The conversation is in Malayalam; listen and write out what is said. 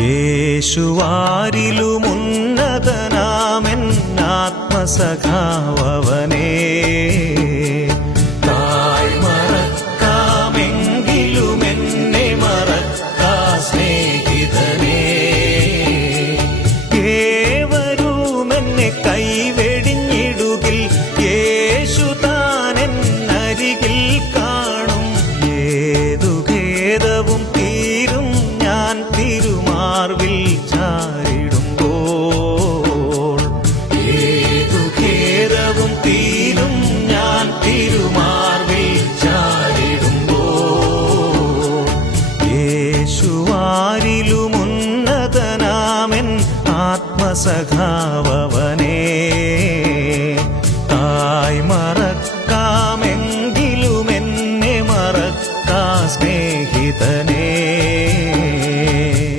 യേശുവാരിലുമുന്നതനാമെൻ ആത്മസഖാവവനേ. താഴ്മറക്കാമെങ്കിലും എന്നെ മറക്കാ സ്നേഹിതനേ. ഏവരും എന്നെ കൈവെടിഞ്ഞിടുകിൽ യേശു താനെന്നരികിൽ കാണും. ഏതു ഖേദവും തീരും ഞാൻ തിരുമാർവിൽ ചാരിടുമ്പോൾ. ഏതു ഖേദവും തീരും ഞാൻ തിരുമാർവിൽ ചാരിടുമ്പോൾ. യേശുവാരിലുമുന്നതനാമെൻ ആത്മസഖാവവനേ.